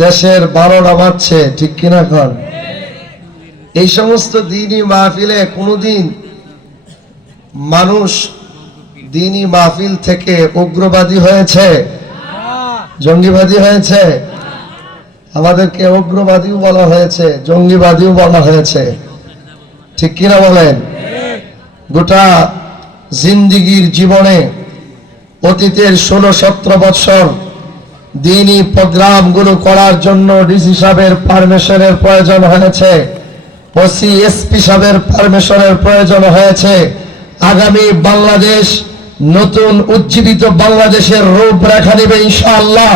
দেশের 12টা বাজছে, ঠিক কিনা কন? এই সমস্ত দ্বীনি মাহফিলে কোনোদিন মানুষ দ্বীনি মাহফিল থেকে উগ্রবাদী হয়েছে, জঙ্গিবাদী হয়েছে? আমাদেরকে উগ্রবাদীও বলা হয়েছে, জঙ্গিবাদীও বলা হয়েছে, ঠিক কিনা বলেন? গোটা জিন্দিগির জীবনে অতীতের 16-17 বছর দ্বীনি প্রোগ্রামগুলো করার জন্য ডিসি সাহেবের পারমিশনের প্রয়োজন হয়েছে, ওসি এসপি সাহেবের পারমিশনের প্রয়োজন হয়েছে। আগামী বাংলাদেশ নতুন উজ্জীবিত বাংলাদেশের রূপরেখা নেবে ইনশাআল্লাহ।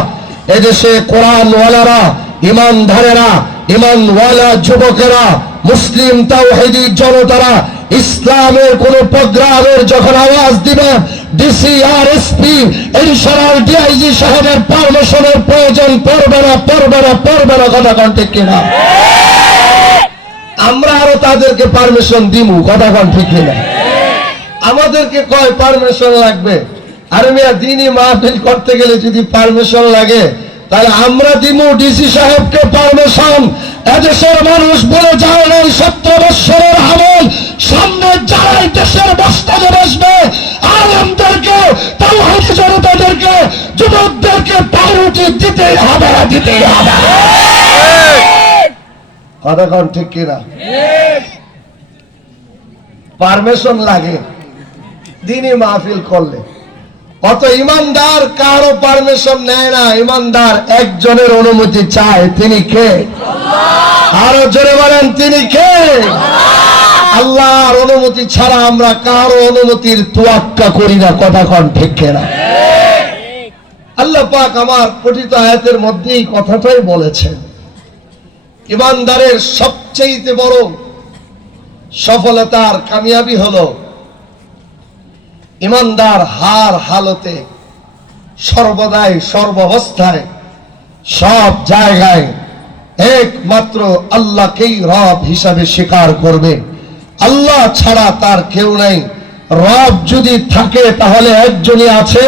এদেশে কোরআনওয়ালারা, ইমানধারেরা, ইমানওয়ালা যুবকেরা, মুসলিম তাওহীদি জনতারা ইসলামের কোন প্রোগ্রামের যখন আওয়াজ দিবে, ডিসি আর এসপি ইনশাআল্লাহ ডিআইজি সাহেবের পারমিশনের প্রয়োজন পড়বে না। কথা কোন ঠিক কিনা? আমরা আরো তাদেরকে পারমিশন দিমু, কথা কোন ঠিক কিনা? আমাদেরকে কয় পারমিশন লাগবে, আর মিয়া দ্বীনি মাহফিল করতে গেলে যদি পারমিশন লাগে তাহলে আমরা দিমু ডিসি সাহেবকে পারমিশন। এদেশের মানুষ বলে যায় না 17 বছরের আমল সামনে যারাই দেশের বস্তাতে বসবে, আলেমদেরকে, তাওহীদি জনতাদেরকে, যুবকদেরকে প্রায়োরিটি দিতেই হবে। কথা কোন ঠিক কিনা? পারমিশন লাগে দ্বীনি মাহফিল করলে। অত ইমানদার কারো পারমিশন নেয় না, ইমানদার একজনের অনুমতি চায়, তিনি কে? আরো জোরে বলেন, তিনি কে? আল্লাহর অনুমতি ছাড়া আমরা কারো অনুমতির তোয়াক্কা করি না, কথা কোন ঠিক কিনা? আল্লাহ পাক আমার পঠিত আয়াতের মধ্যে এই কথাটাই বলেছেন। ইমানদারের সবচেয়ে বড় সফলতার কামিয়াবি হলো ইমানদার হার হালতে, সর্বদাই, সর্বাবস্থায়, সব জায়গায় একমাত্র আল্লাহকেই রব হিসাবে স্বীকার করবে। আল্লাহ ছাড়া তার কেউ নাই। রব যদি থাকে তাহলে একজনই আছে।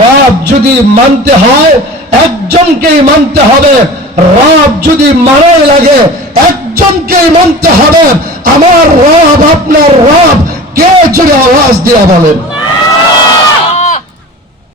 রব যদি মানতে হয় একজনকেই মানতে হবে। রব যদি মানাই লাগে একজনকেই মানতে হবে। আমার রব, আপনার রব কে? যদি আওয়াজ দিয়ে বলেন।